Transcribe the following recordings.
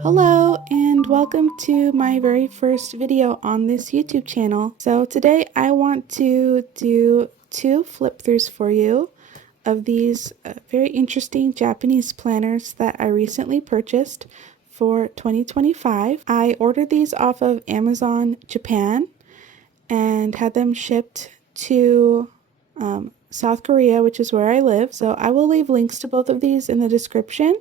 Hello and welcome to my very first video on this YouTube channel. So today I want to do two flip throughs for you of these very interesting Japanese planners that I recently purchased for 2025. I ordered these off of Amazon Japan and had them shipped to South Korea, which is where I live. So I will leave links to both of these in the description.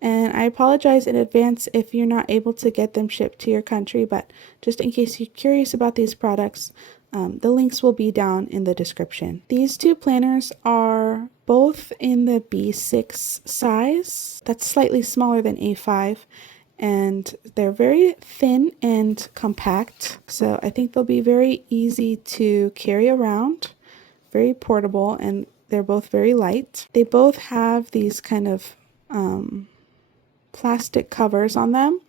And I apologize in advance if you're not able to get them shipped to your country, but just in case you're curious about these products, the links will be down in the description. These two planners are both in the B6 size. That's slightly smaller than A5. And they're very thin and compact. So I think they'll be very easy to carry around, very portable, and they're both very light. They both have these kind of plastic covers on them.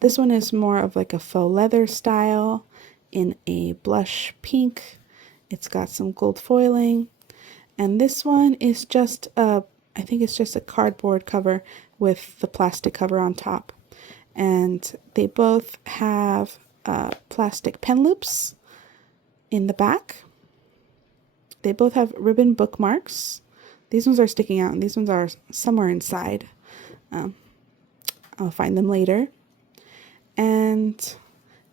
This one is more of like a faux leather style in a blush pink. It's got some gold foiling. And this one is just I think it's just a cardboard cover with the plastic cover on top. And they both have plastic pen loops in the back. They both have ribbon bookmarks. These ones are sticking out and these ones are somewhere inside. I'll find them later. And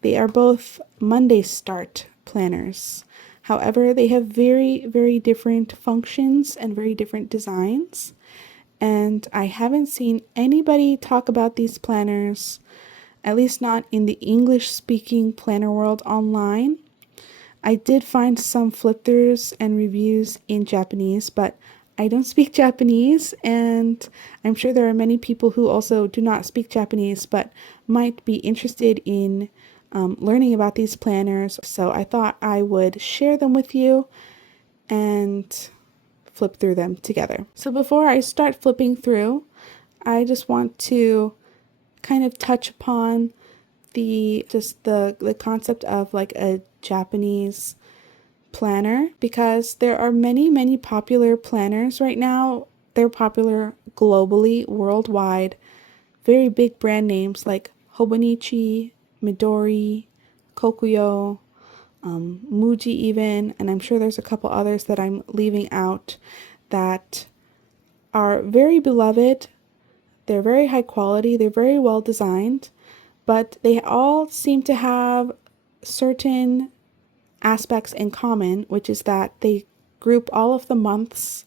they are both Monday start planners. However, they have very, very different functions and very different designs. And I haven't seen anybody talk about these planners, at least not in the English-speaking planner world online. I did find some flip-throughs and reviews in Japanese, but I don't speak Japanese, and I'm sure there are many people who also do not speak Japanese, but might be interested in learning about these planners. So I thought I would share them with you and flip through them together. So before I start flipping through, I just want to kind of touch upon the concept of like a Japanese planner, because there are many popular planners right now. They're popular globally, worldwide. Very big brand names like Hobonichi, Midori, Kokuyo, Muji even, and I'm sure there's a couple others that I'm leaving out that are very beloved. They're very high quality, they're very well designed, but they all seem to have certain aspects in common, which is that they group all of the months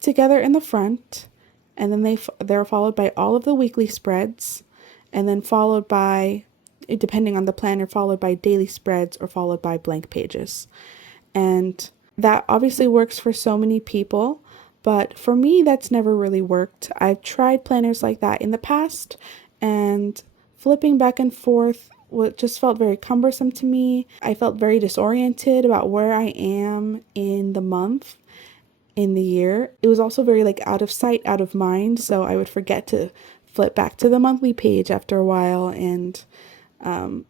together in the front, and then they're followed by all of the weekly spreads, and then followed by, depending on the planner, followed by daily spreads or followed by blank pages. And that obviously works for so many people, but for me that's never really worked. I've tried planners like that in the past, and flipping back and forth just felt very cumbersome to me. I felt very disoriented about where I am in the month, in the year. It was also very like out of sight, out of mind, so I would forget to flip back to the monthly page after a while, and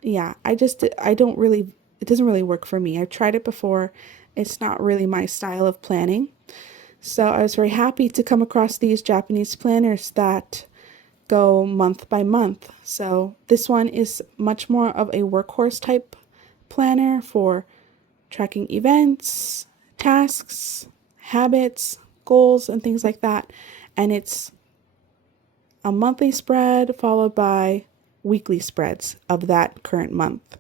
yeah, it doesn't really work for me. I've tried it before. It's not really my style of planning. So I was very happy to come across these Japanese planners that go month by month. So this one is much more of a workhorse type planner for tracking events, tasks, habits, goals, and things like that. And it's a monthly spread followed by weekly spreads of that current month.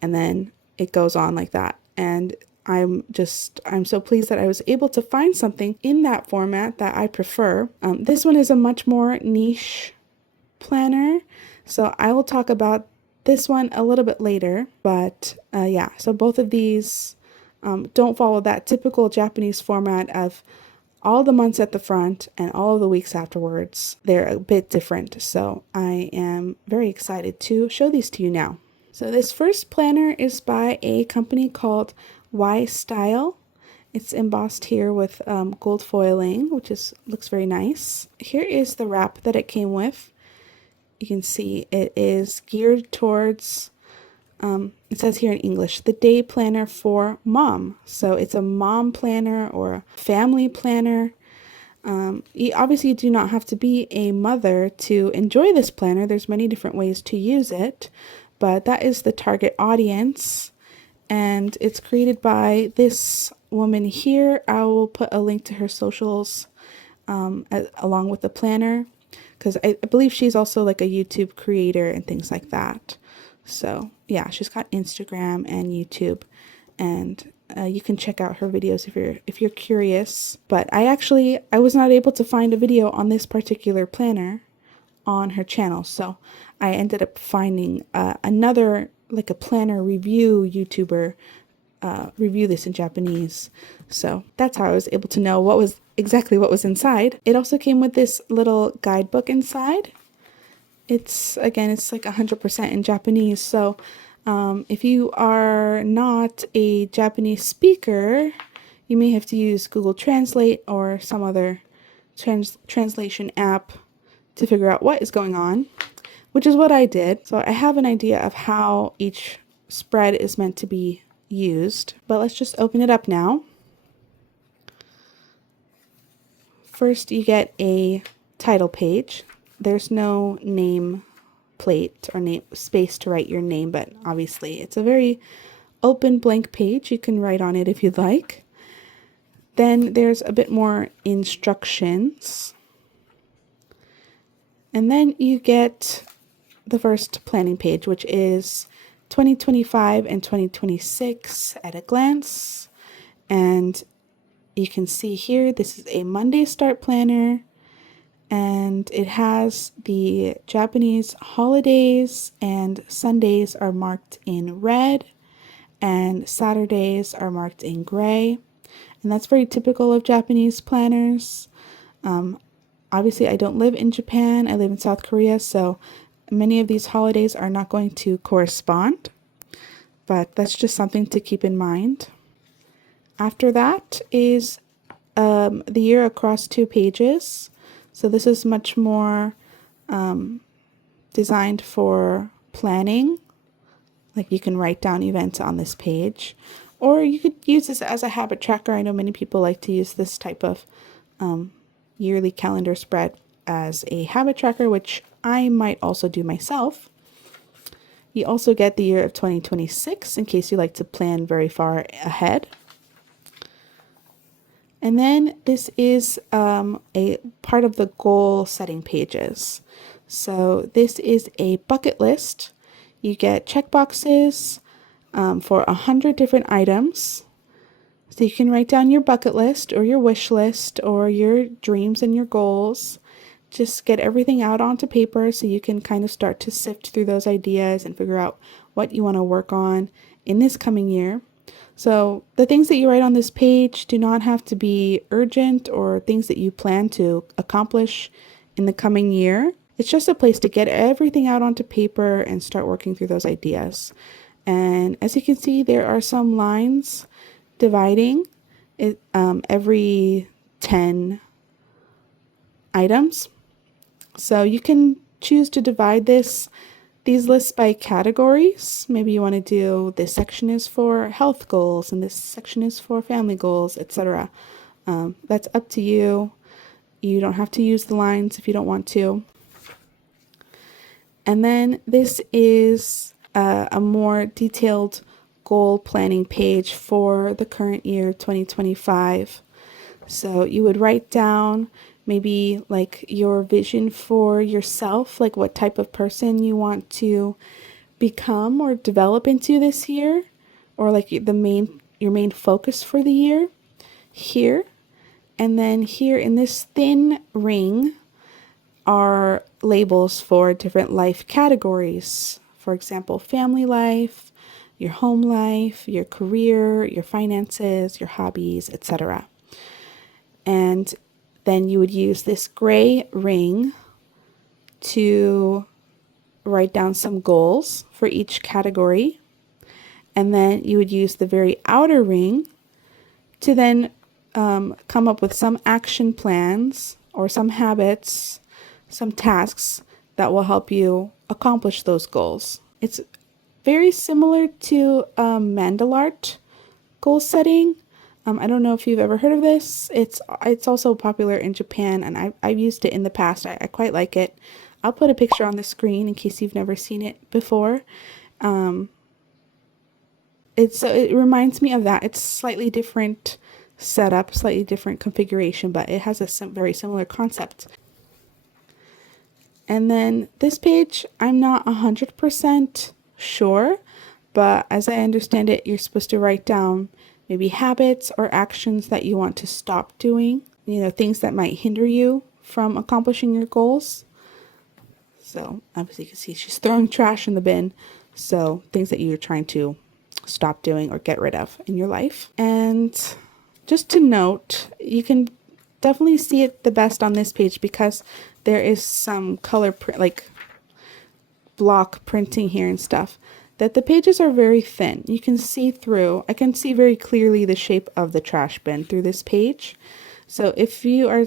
And then it goes on like that. And I'm so pleased that I was able to find something in that format that I prefer. This one is a much more niche planner, so I will talk about this one a little bit later, but yeah, so both of these don't follow that typical Japanese format of all the months at the front and all of the weeks afterwards. They're a bit different, so I am very excited to show these to you now. So this first planner is by a company called Y Style. It's embossed here with gold foiling, which looks very nice. Here is the wrap that it came with. You can see it is geared towards, it says here in English, the day planner for mom. So it's a mom planner or a family planner. Obviously, you do not have to be a mother to enjoy this planner. There's many different ways to use it, but that is the target audience, and it's created by this woman here. I will put a link to her socials along with the planner, because I believe she's also like a YouTube creator and things like that. So yeah, she's got Instagram and YouTube, and you can check out her videos if you're curious. But I was not able to find a video on this particular planner on her channel, so I ended up finding another, like a planner review YouTuber review this in Japanese. So that's how I was able to know what was inside. It also came with this little guidebook inside. It's like 100% in Japanese. So if you are not a Japanese speaker, you may have to use Google Translate or some other translation app to figure out what is going on, which is what I did. So I have an idea of how each spread is meant to be used, but let's just open it up now. First, you get a title page. There's no name plate or name space to write your name, but obviously it's a very open blank page. You can write on it if you'd like. Then there's a bit more instructions. And then you get the first planning page, which is 2025 and 2026 at a glance. And you can see here, this is a Monday start planner, and it has the Japanese holidays, and Sundays are marked in red and Saturdays are marked in gray. And that's very typical of Japanese planners. Obviously, I don't live in Japan. I live in South Korea, so many of these holidays are not going to correspond, but that's just something to keep in mind. After that is the year across 2 pages. So this is much more designed for planning. Like, you can write down events on this page, or you could use this as a habit tracker. I know many people like to use this type of yearly calendar spread as a habit tracker, which I might also do myself. You also get the year of 2026 in case you like to plan very far ahead. And then this is a part of the goal setting pages. So this is a bucket list. You get checkboxes for 100 different items. So you can write down your bucket list or your wish list or your dreams and your goals. Just get everything out onto paper so you can kind of start to sift through those ideas and figure out what you want to work on in this coming year. So the things that you write on this page do not have to be urgent or things that you plan to accomplish in the coming year. It's just a place to get everything out onto paper and start working through those ideas. And as you can see, there are some lines dividing it every 10 items. So you can choose to divide these lists by categories. Maybe you want to do this section is for health goals and this section is for family goals, etc. That's up to you. You don't have to use the lines if you don't want to. And then this is a more detailed goal planning page for the current year 2025. So you would write down maybe like your vision for yourself, like what type of person you want to become or develop into this year, or like your main focus for the year here. And then here in this thin ring are labels for different life categories. For example, family life, your home life, your career, your finances, your hobbies, etc. And then you would use this gray ring to write down some goals for each category. And then you would use the very outer ring to then come up with some action plans or some habits, some tasks that will help you accomplish those goals. It's very similar to mandala art goal setting. I don't know if you've ever heard of this. It's also popular in Japan, and I've used it in the past. I quite like it. I'll put a picture on the screen in case you've never seen it before. Um, it reminds me of that. It's slightly different setup, slightly different configuration, but it has a very similar concept. And then this page, I'm not 100% sure, but as I understand it, you're supposed to write down maybe habits or actions that you want to stop doing, things that might hinder you from accomplishing your goals. So obviously you can see she's throwing trash in the bin. So things that you're trying to stop doing or get rid of in your life. And just to note, you can definitely see it the best on this page because there is some color like block printing here and stuff, that the pages are very thin. You can see through. I can see very clearly the shape of the trash bin through this page. So if you are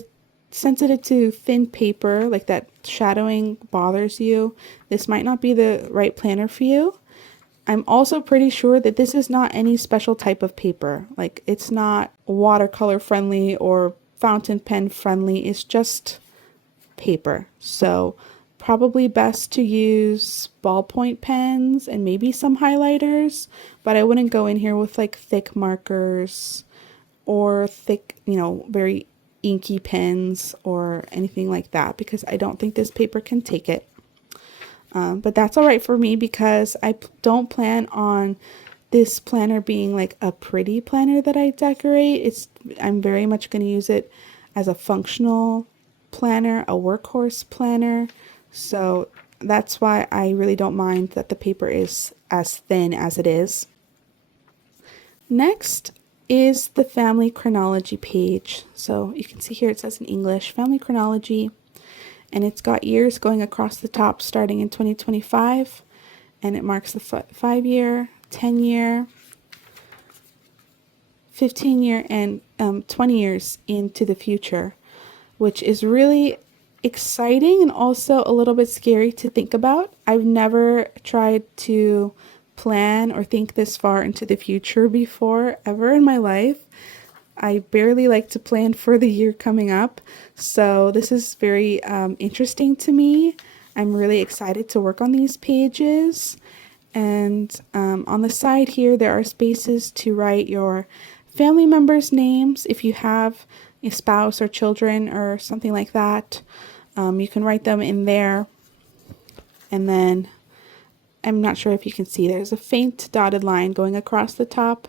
sensitive to thin paper, like that shadowing bothers you, this might not be the right planner for you. I'm also pretty sure that this is not any special type of paper. Like, it's not watercolor friendly or fountain pen friendly. It's just paper. So probably best to use ballpoint pens and maybe some highlighters, but I wouldn't go in here with like thick markers or thick, very inky pens or anything like that, because I don't think this paper can take it. But that's all right for me because I don't plan on this planner being like a pretty planner that I decorate. I'm very much going to use it as a functional planner, a workhorse planner. So that's why I really don't mind that the paper is as thin as it is. Next is the family chronology page. So you can see here it says in English, family chronology, and it's got years going across the top starting in 2025, and it marks the 5-year, 10-year, 15-year, and 20 years into the future, which is really exciting and also a little bit scary to think about. I've never tried to plan or think this far into the future before, ever in my life. I barely like to plan for the year coming up, so this is very interesting to me. I'm really excited to work on these pages. And on the side here, there are spaces to write your family members' names. If you have a spouse or children or something like that, you can write them in there. And then I'm not sure if you can see, there's a faint dotted line going across the top,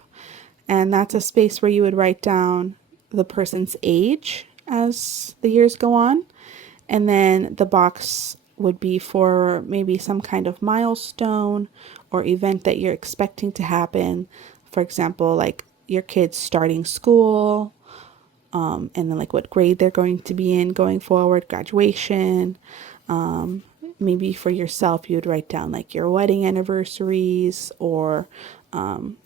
and that's a space where you would write down the person's age as the years go on. And then the box would be for maybe some kind of milestone or event that you're expecting to happen. For example, like your kids starting school, and then like what grade they're going to be in going forward, graduation. Maybe for yourself, you would write down like your wedding anniversaries or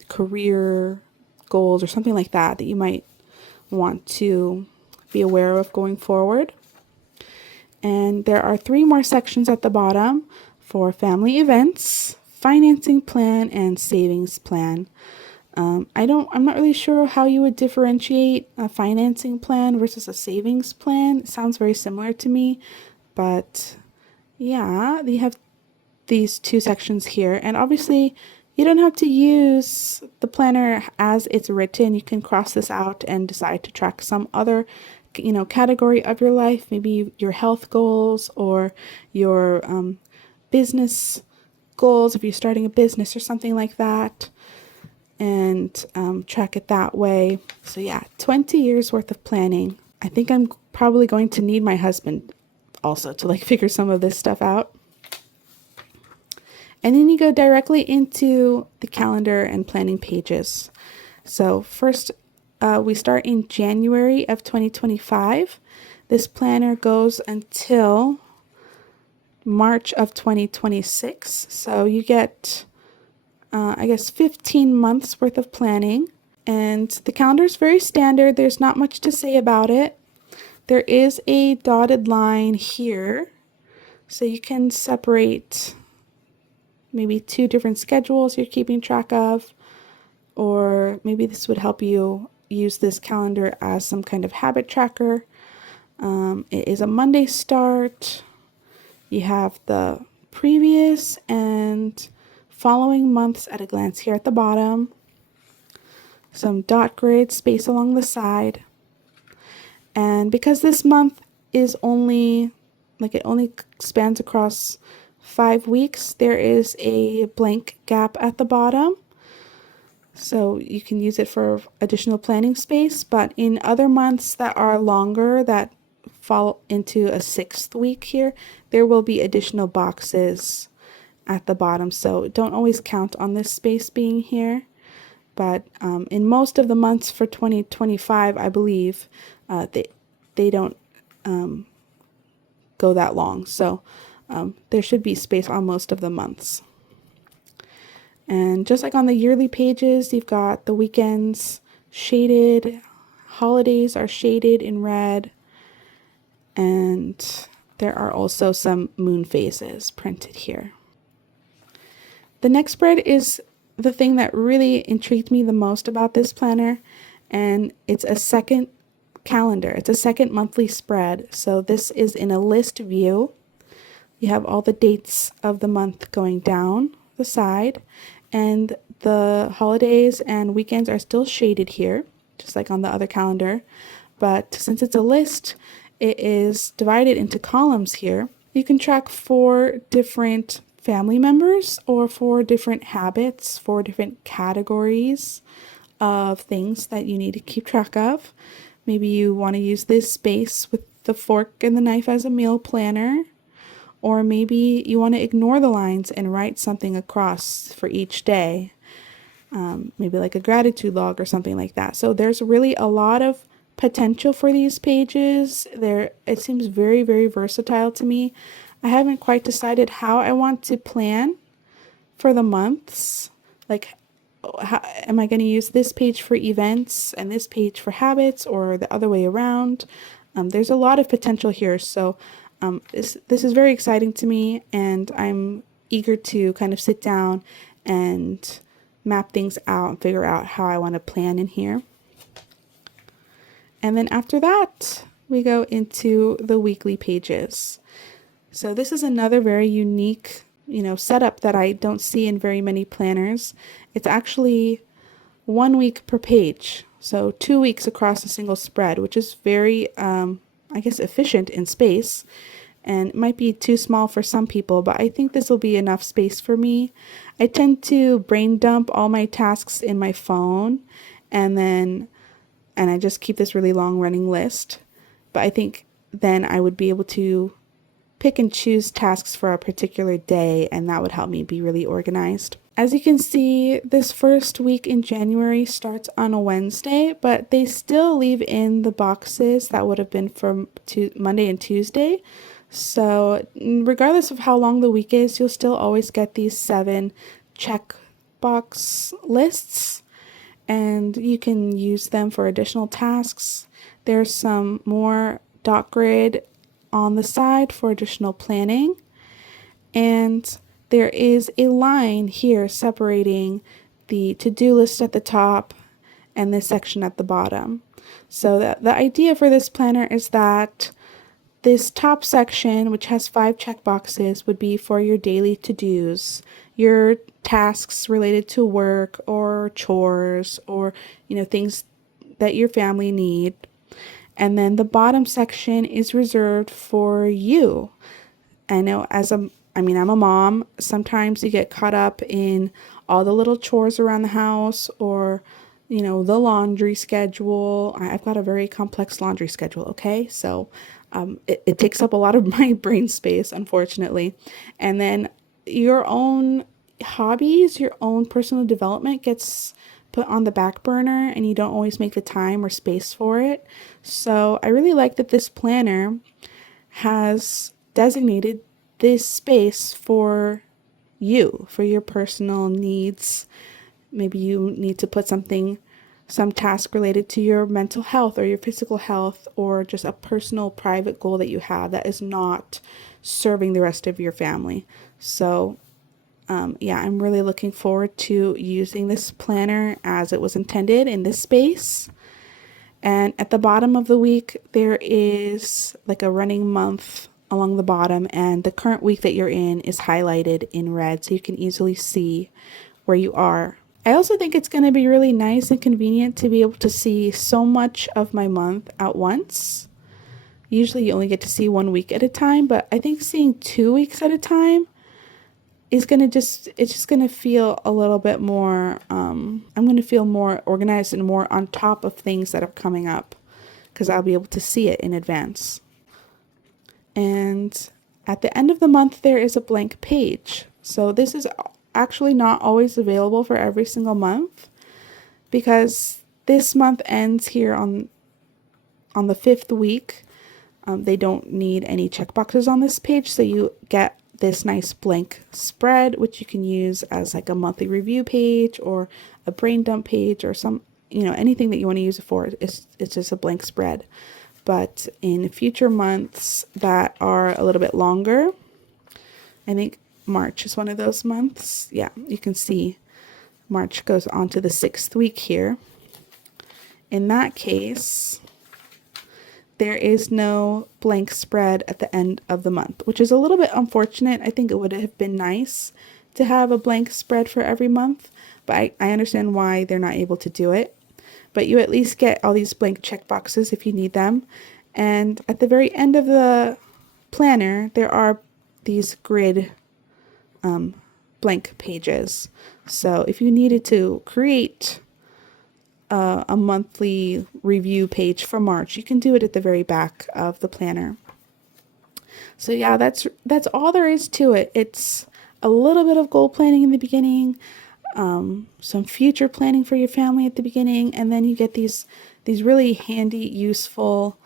career goals or something like that you might want to be aware of going forward. And there are 3 more sections at the bottom for family events, financing plan, and savings plan. I'm not really sure how you would differentiate a financing plan versus a savings plan. It sounds very similar to me, but yeah, you have these 2 sections here, and obviously you don't have to use the planner as it's written. You can cross this out and decide to track some other, category of your life, maybe your health goals or your business goals if you're starting a business or something like that, and track it that way. So yeah, 20 years worth of planning. I think I'm probably going to need my husband also to figure some of this stuff out. And then you go directly into the calendar and planning pages. So first, we start in January of 2025. This planner goes until March of 2026. So you get, 15 months worth of planning. And the calendar is very standard. There's not much to say about it. There is a dotted line here, so you can separate maybe 2 different schedules you're keeping track of, or maybe this would help you use this calendar as some kind of habit tracker. It is a Monday start. You have the previous and following months at a glance here at the bottom. Some dot grid space along the side. And because this month is only, it only spans across 5 weeks, there is a blank gap at the bottom. So you can use it for additional planning space, but in other months that are longer, that fall into a 6th week here, there will be additional boxes at the bottom. So don't always count on this space being here. But in most of the months for 2025, I believe they don't go that long. So there should be space on most of the months. And just like on the yearly pages, you've got the weekends shaded, holidays are shaded in red, and there are also some moon phases printed here. The next spread is the thing that really intrigued me the most about this planner, and it's a second calendar. It's a second monthly spread. So this is in a list view. You have all the dates of the month going down the side, and the holidays and weekends are still shaded here, just like on the other calendar. But since it's a list, it is divided into columns here. You can track 4 different family members or 4 different habits, 4 different categories of things that you need to keep track of. Maybe you want to use this space with the fork and the knife as a meal planner. Or maybe you want to ignore the lines and write something across for each day. Maybe like a gratitude log or something like that. So there's really a lot of potential for these pages. It seems very, very versatile to me. I haven't quite decided how I want to plan for the months. Like, how, am I going to use this page for events and this page for habits, or the other way around? There's a lot of potential here. So this is very exciting to me, and I'm eager to kind of sit down and map things out and figure out how I want to plan in here. And then after that, we go into the weekly pages. So this is another very unique, setup that I don't see in very many planners. It's actually 1 week per page. So 2 weeks across a single spread, which is very, efficient in space. And it might be too small for some people, but I think this will be enough space for me. I tend to brain dump all my tasks in my phone, and I just keep this really long running list. But I think then I would be able to pick and choose tasks for a particular day, and that would help me be really organized. As you can see, this first week in January starts on a Wednesday, but they still leave in the boxes that would have been from Monday and Tuesday. So regardless of how long the week is, you'll still always get these 7 checkbox lists, and you can use them for additional tasks. There's some more dot grid on the side for additional planning, and there is a line here separating the to-do list at the top and this section at the bottom. So the idea for this planner is that this top section, which has 5 checkboxes, would be for your daily to-dos, your tasks related to work or chores, or things that your family need. And then the bottom section is reserved for you. I know I'm a mom. Sometimes you get caught up in all the little chores around the house, or the laundry schedule. I've got a very complex laundry schedule, okay? So it takes up a lot of my brain space, unfortunately. And then your own hobbies, your own personal development gets put on the back burner, and you don't always make the time or space for it. So I really like that this planner has designated this space for you, for your personal needs. Maybe you need to put some task related to your mental health or your physical health, or just a personal private goal that you have that is not serving the rest of your family. So I'm really looking forward to using this planner as it was intended in this space. And at the bottom of the week, there is like a running month along the bottom, and the current week that you're in is highlighted in red so you can easily see where you are. I also think it's going to be really nice and convenient to be able to see so much of my month at once. Usually you only get to see 1 week at a time, but I think seeing 2 weeks at a time is going to it's just going to feel a little bit more, I'm going to feel more organized and more on top of things that are coming up because I'll be able to see it in advance. And at the end of the month, there is a blank page. So this is actually not always available for every single month because this month ends here on the 5th week. They don't need any checkboxes on this page, so you get this nice blank spread, which you can use as like a monthly review page or a brain dump page or some, anything that you want to use it for. It's just a blank spread. But in future months that are a little bit longer, I think March is one of those months. Yeah, you can see March goes on to the 6th week here. In that case, there is no blank spread at the end of the month, which is a little bit unfortunate. I think it would have been nice to have a blank spread for every month, but I understand why they're not able to do it. But you at least get all these blank check boxes if you need them. And at the very end of the planner, there are these grid blank pages. So if you needed to create a monthly review page for March, you can do it at the very back of the planner. So yeah, that's all there is to it. It's a little bit of goal planning in the beginning, some future planning for your family at the beginning, and then you get these really handy, useful,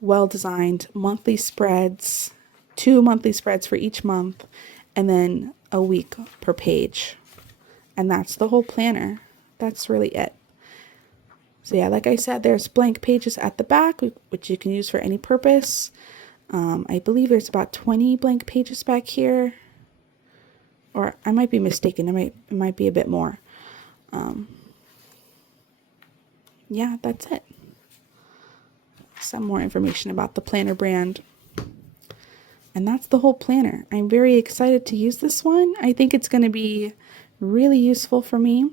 well-designed monthly spreads, 2 monthly spreads for each month, and then a week per page. And that's the whole planner. That's really it. So yeah, like I said, there's blank pages at the back, which you can use for any purpose. I believe there's about 20 blank pages back here. Or I might be mistaken. It might be a bit more. Yeah, that's it. Some more information about the planner brand. And that's the whole planner. I'm very excited to use this one. I think it's going to be really useful for me.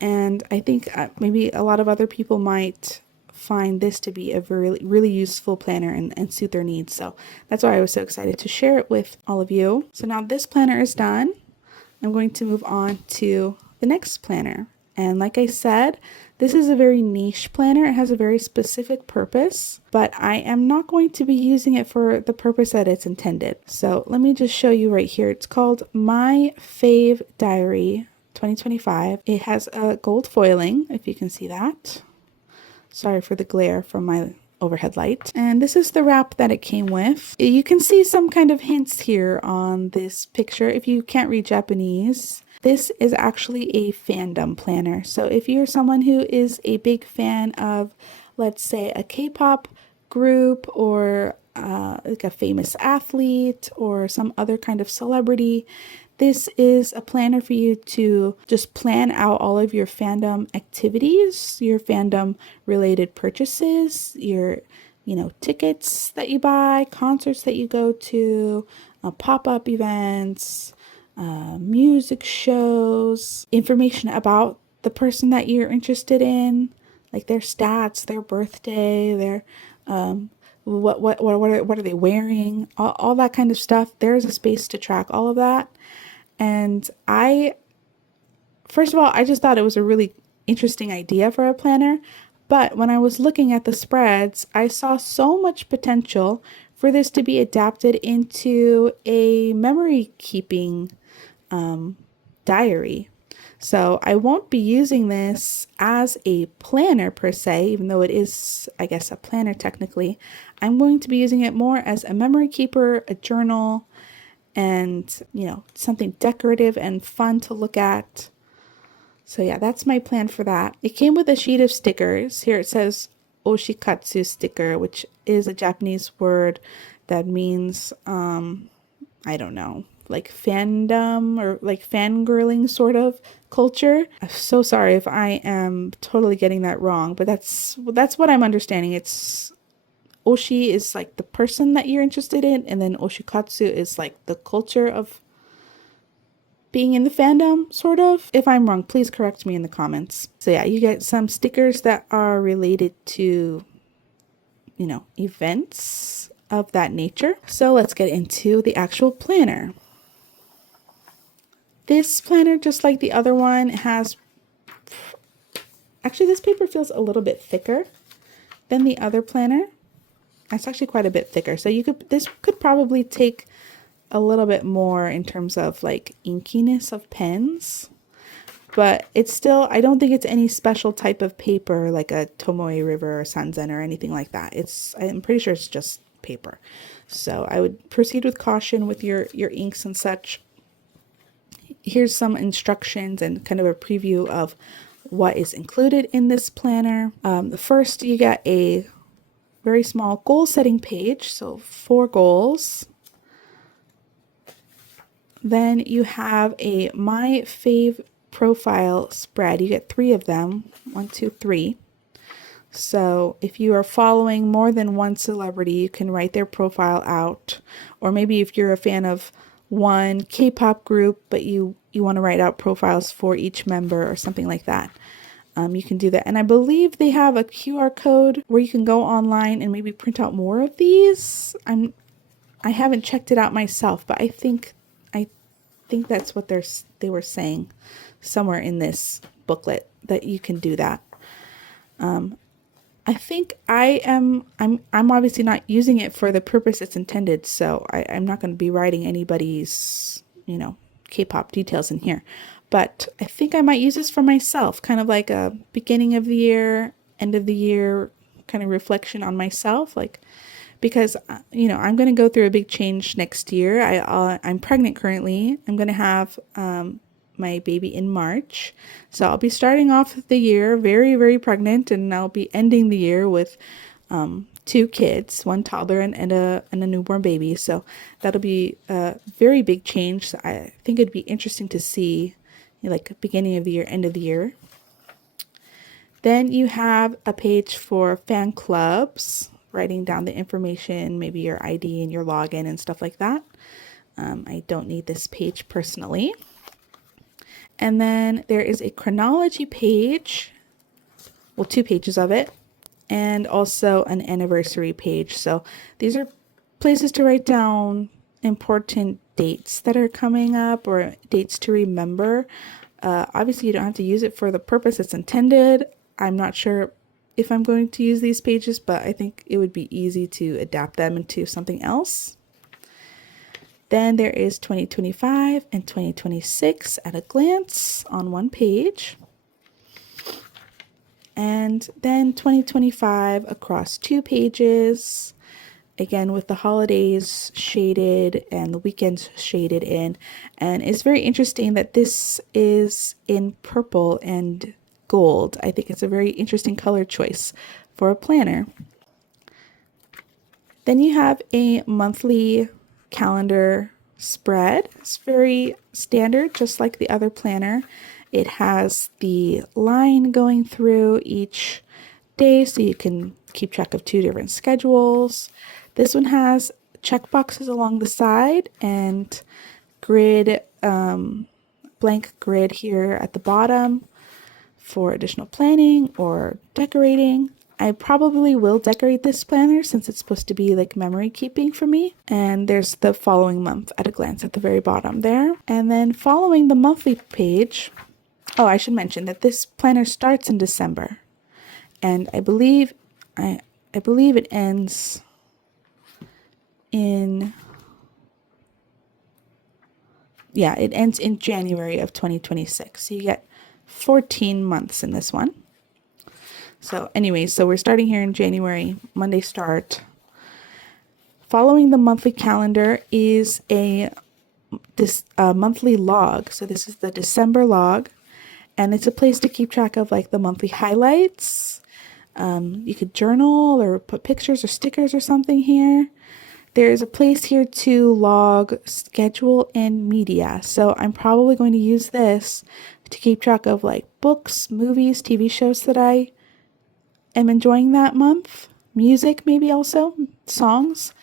And I think maybe a lot of other people might find this to be a really, really useful planner and suit their needs. So that's why I was so excited to share it with all of you. So now this planner is done. I'm going to move on to the next planner. And like I said, this is a very niche planner. It has a very specific purpose, but I am not going to be using it for the purpose that it's intended. So let me just show you right here. It's called My Fave Diary 2025. It has a gold foiling, if you can see that. Sorry for the glare from my overhead light. And this is the wrap that it came with. You can see some kind of hints here on this picture. If you can't read Japanese, this is actually a fandom planner. So if you're someone who is a big fan of, let's say, a K-pop group or like a famous athlete or some other kind of celebrity, this is a planner for you to just plan out all of your fandom activities, your fandom related purchases, your, tickets that you buy, concerts that you go to, pop-up events, music shows, information about the person that you're interested in, like their stats, their birthday, their what are they wearing, all that kind of stuff. There's a space to track all of that. And first of all, I just thought it was a really interesting idea for a planner. But when I was looking at the spreads, I saw so much potential for this to be adapted into a memory keeping diary. So I won't be using this as a planner per se, even though it is, I guess, a planner technically. I'm going to be using it more as a memory keeper, a journal, and, something decorative and fun to look at. So yeah, that's my plan for that. It came with a sheet of stickers. Here it says Oshikatsu sticker, which is a Japanese word that means, I don't know, like fandom or like fangirling sort of culture. I'm so sorry if I am totally getting that wrong, but that's what I'm understanding. It's Oshi is like the person that you're interested in, and then Oshikatsu is like the culture of being in the fandom, sort of. If I'm wrong, please correct me in the comments. So yeah, you get some stickers that are related to, you know, events of that nature. So let's get into the actual planner. This planner, just like the other one, has, actually this paper feels a little bit thicker than the other planner. It's actually quite a bit thicker. So this could probably take a little bit more in terms of like inkiness of pens, but it's still, I don't think it's any special type of paper like a Tomoe River or Sanzen or anything like that. I'm pretty sure it's just paper. So I would proceed with caution with your inks and such. Here's some instructions and kind of a preview of what is included in this planner. First, you get a very small goal setting page, so 4 goals. Then you have a My Fave profile spread. You get 3 of them, 1, 2, 3. So if you are following more than one celebrity, you can write their profile out. Or maybe if you're a fan of one K-pop group, but you want to write out profiles for each member or something like that. You can do that. And I believe they have a QR code where you can go online and maybe print out more of these. I haven't checked it out myself, but I think that's what they were saying somewhere in this booklet, that you can do that. I think I'm obviously not using it for the purpose it's intended, so I'm not going to be writing anybody's, you know, K-pop details in here. But I think I might use this for myself, kind of like a beginning of the year, end of the year kind of reflection on myself, like, because, you know, I'm going to go through a big change next year. I'm pregnant currently. I'm going to have my baby in March. So I'll be starting off the year very, very pregnant, and I'll be ending the year with 2 kids, 1 toddler and a newborn baby. So that'll be a very big change. So I think it'd be interesting to see, you know, like beginning of the year, end of the year. Then you have a page for fan clubs, writing down the information, maybe your ID and your login and stuff like that. I don't need this page personally. And then there is a chronology page, well, 2 pages of it, and also an anniversary page. So these are places to write down important dates that are coming up or dates to remember. Obviously, you don't have to use it for the purpose it's intended. I'm not sure if I'm going to use these pages, but I think it would be easy to adapt them into something else. Then there is 2025 and 2026 at a glance on 1 page. And then 2025 across 2 pages, again with the holidays shaded and the weekends shaded in. And it's very interesting that this is in purple and gold. I think it's a very interesting color choice for a planner. Then you have a monthly calendar spread. It's very standard, just like the other planner. It has the line going through each day, so you can keep track of 2 different schedules. This one has check boxes along the side and grid, blank grid here at the bottom for additional planning or decorating. I probably will decorate this planner since it's supposed to be like memory keeping for me. And there's the following month at a glance at the very bottom there. And then following the monthly page, oh, I should mention that this planner starts in December. And I believe it ends in, yeah, it ends in January of 2026. So you get 14 months in this one. So anyways, so we're starting here in January, Monday start. Following the monthly calendar is this monthly log. So this is the December log, and it's a place to keep track of like the monthly highlights. You could journal or put pictures or stickers or something here. There's a place here to log schedule and media. So I'm probably going to use this to keep track of like books, movies, TV shows that I am enjoying that month. Music, maybe also, songs.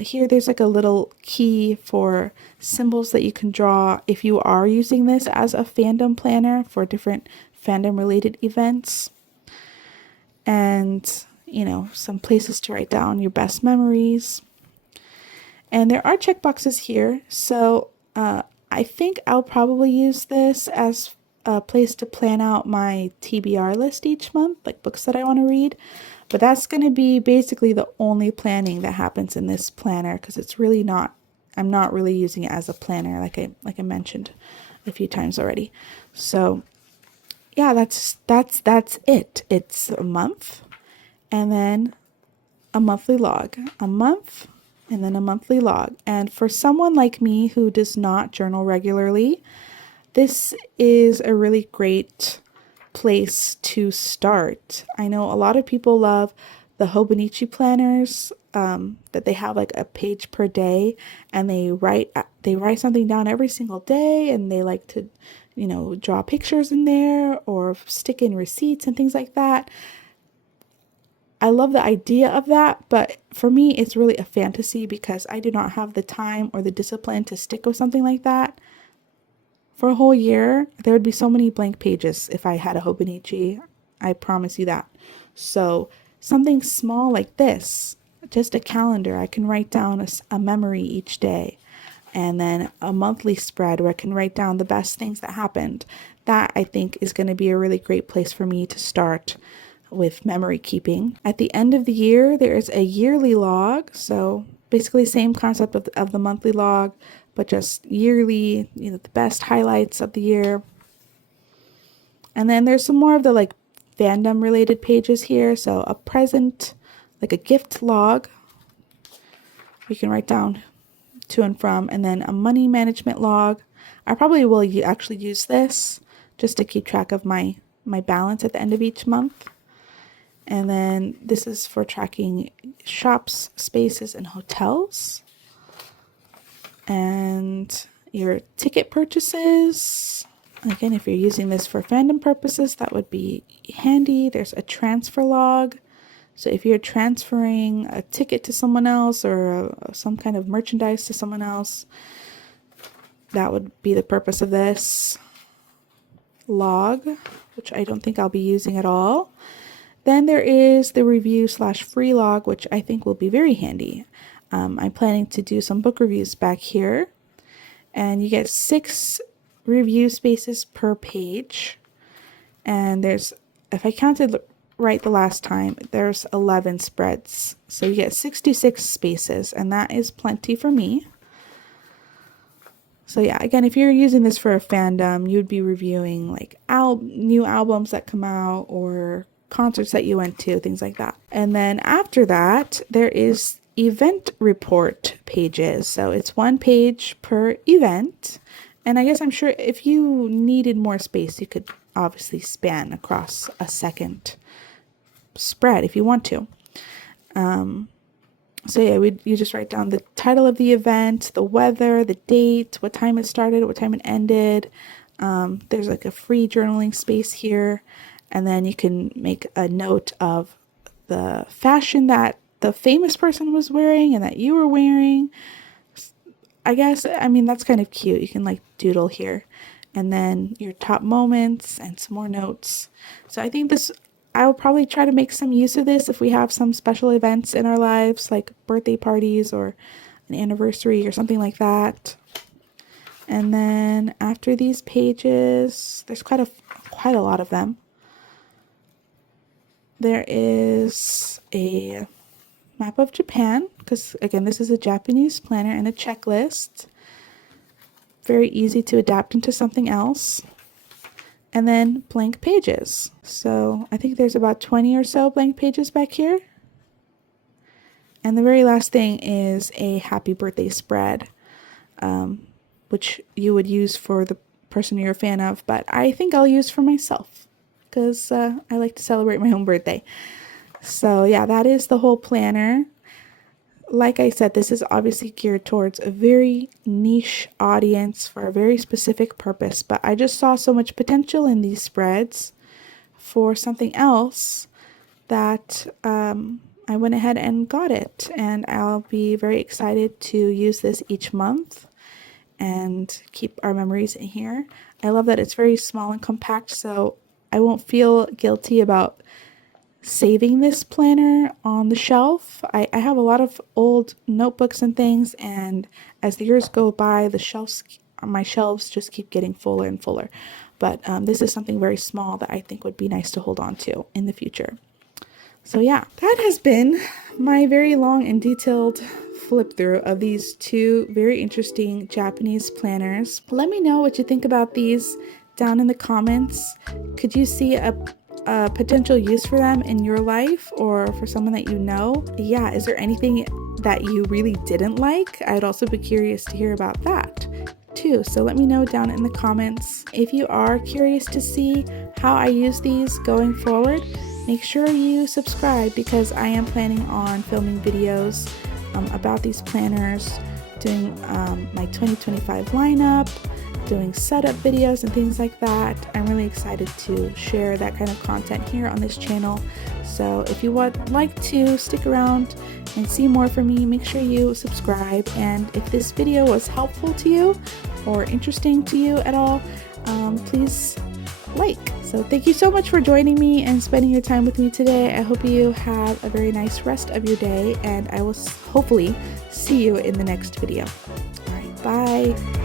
Here there's like a little key for symbols that you can draw if you are using this as a fandom planner for different fandom related events. And, you know, some places to write down your best memories. And there are checkboxes here, so I think I'll probably use this as a place to plan out my TBR list each month, like books that I want to read. But that's going to be basically the only planning that happens in this planner because it's really not, I'm not really using it as a planner like I mentioned a few times already. So yeah, that's it. It's a month and then a monthly log, a month and then a monthly log. And for someone like me who does not journal regularly, this is a really great place to start. I know a lot of people love the Hobonichi planners, that they have like a page per day and they write something down every single day, and they like to, you know, draw pictures in there or stick in receipts and things like that. I love the idea of that, but for me, it's really a fantasy because I do not have the time or the discipline to stick with something like that for a whole year. There would be so many blank pages if I had a Hobonichi. I promise you that. So something small like this, just a calendar, I can write down a memory each day. And then a monthly spread where I can write down the best things that happened. That I think is going to be a really great place for me to start with memory keeping. At the end of the year, there is a yearly log. So basically same concept of the monthly log, but just yearly, you know, the best highlights of the year. And then there's some more of the like fandom related pages here. So a present, like a gift log, you can write down to and from, and then a money management log. I probably will actually use this just to keep track of my balance at the end of each month. And then this is for tracking shops, spaces, and hotels. And your ticket purchases. Again, if you're using this for fandom purposes, that would be handy. There's a transfer log. So if you're transferring a ticket to someone else or some kind of merchandise to someone else, that would be the purpose of this log, which I don't think I'll be using at all. Then there is the review/free log, which I think will be very handy. I'm planning to do some book reviews back here, and you get 6 review spaces per page. And there's, if I counted right the last time, there's 11 spreads. So you get 66 spaces, and that is plenty for me. So yeah, again, if you're using this for a fandom, you'd be reviewing like new albums that come out or concerts that you went to, things like that. And then after that, there is event report pages. So it's 1 page per event. And I guess I'm sure if you needed more space, you could obviously span across a second spread if you want to. So yeah, you just write down the title of the event, the weather, the date, what time it started, what time it ended. There's like a free journaling space here. And then you can make a note of the fashion that the famous person was wearing and that you were wearing. I guess, I mean, that's kind of cute. You can like doodle here. And then your top moments and some more notes. So I think I will probably try to make some use of this if we have some special events in our lives, like birthday parties or an anniversary or something like that. And then after these pages, there's quite a lot of them. There is a map of Japan, because again, this is a Japanese planner, and a checklist. Very easy to adapt into something else. And then blank pages. So I think there's about 20 or so blank pages back here. And the very last thing is a happy birthday spread, which you would use for the person you're a fan of, but I think I'll use for myself because I like to celebrate my own birthday. So yeah, that is the whole planner. like I said, this is obviously geared towards a very niche audience for a very specific purpose, but I just saw so much potential in these spreads for something else that I went ahead and got it, and I'll be very excited to use this each month and keep our memories in here. I love that it's very small and compact, so I won't feel guilty about saving this planner on the shelf. I have a lot of old notebooks and things, and as the years go by, my shelves just keep getting fuller and fuller. But this is something very small that I think would be nice to hold on to in the future. So yeah, that has been my very long and detailed flip through of these two very interesting Japanese planners. Let me know what you think about these down in the comments. Could you see a potential use for them in your life or for someone that you know? Yeah, is there anything that you really didn't like? I'd also be curious to hear about that too. So let me know down in the comments. If you are curious to see how I use these going forward, make sure you subscribe because I am planning on filming videos about these planners, doing my 2025 lineup, doing setup videos and things like that. I'm really excited to share that kind of content here on this channel. So if you would like to stick around and see more from me, make sure you subscribe. And if this video was helpful to you or interesting to you at all, please like. So thank you so much for joining me and spending your time with me today. I hope you have a very nice rest of your day, and I will hopefully see you in the next video. All right, bye.